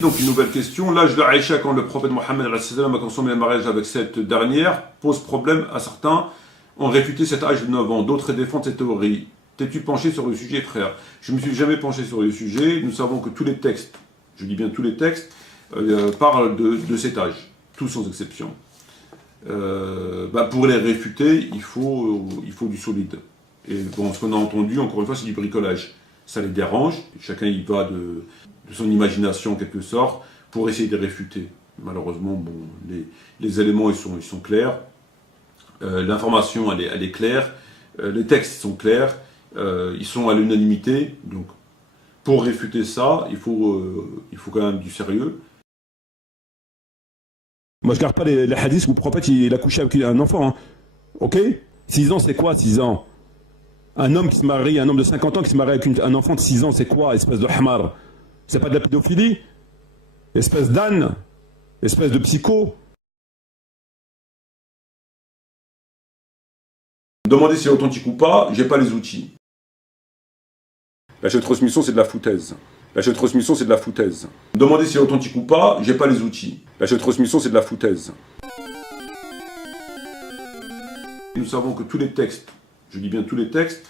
Donc une nouvelle question, l'âge de Aïcha quand le prophète Mohammed a consommé le mariage avec cette dernière pose problème à certains. Ont réfuté cet âge de 9 ans, d'autres défendent cette théorie. T'es-tu penché sur le sujet, frère? Je ne me suis jamais penché sur le sujet. Nous savons que tous les textes, je dis bien tous les textes, parlent de cet âge, tous sans exception. Pour les réfuter, il faut du solide. Et bon, ce qu'on a entendu, encore une fois, c'est du bricolage. Ça les dérange, chacun y va de son imagination en quelque sorte, pour essayer de réfuter. Malheureusement, bon, les éléments ils sont clairs, l'information elle est claire, les textes sont clairs, ils sont à l'unanimité, donc pour réfuter ça, il faut quand même du sérieux. Moi je garde pas les hadiths où le prophète il a couché avec un enfant, hein. Ok? 6 ans c'est quoi 6 ans? Un homme qui se marie, un homme de 50 ans qui se marie avec un enfant de 6 ans, c'est quoi, espèce de hamar? C'est pas de la pédophilie? Espèce d'âne? Espèce de psycho? Demander si c'est authentique ou pas, j'ai pas les outils. La chaîne de transmission, c'est de la foutaise. La chaîne de transmission, c'est de la foutaise. Demander si c'est authentique ou pas, j'ai pas les outils. La chaîne de transmission, c'est de la foutaise. Nous savons que tous les textes, je dis bien tous les textes,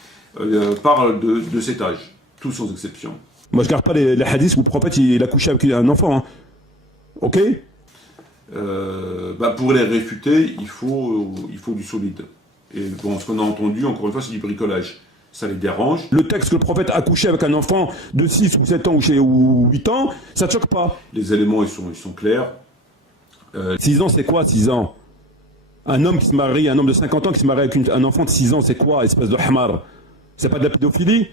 parlent de cet âge, tous sans exception. Moi je garde pas les hadiths où le prophète il a couché avec un enfant, hein. Ok? Pour les réfuter, il faut du solide. Et bon, ce qu'on a entendu, encore une fois, c'est du bricolage. Ça les dérange. Le texte que le prophète a couché avec un enfant de 6 ou 7 ans ou 8 ans, ça te choque pas? Les éléments, ils sont clairs. 6 ans, c'est quoi 6 ans? Un homme qui se marie, un homme de 50 ans qui se marie avec un enfant de 6 ans, c'est quoi, espèce de hamar? C'est pas de la pédophilie?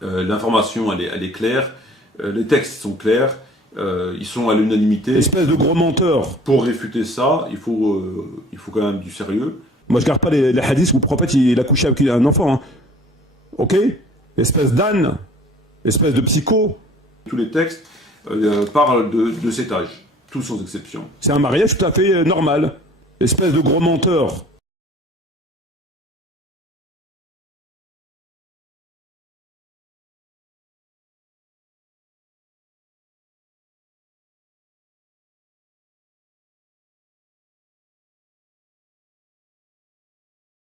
L'information, elle est claire. Les textes sont clairs. Ils sont à l'unanimité. Espèce de gros menteur. Pour réfuter ça, il faut quand même du sérieux. Moi je garde pas les hadiths où le prophète il a couché avec un enfant, hein. Ok? Espèce d'âne? Espèce de psycho? Tous les textes parlent de cet âge, tous sans exception. C'est un mariage tout à fait normal. Espèce de gros menteur.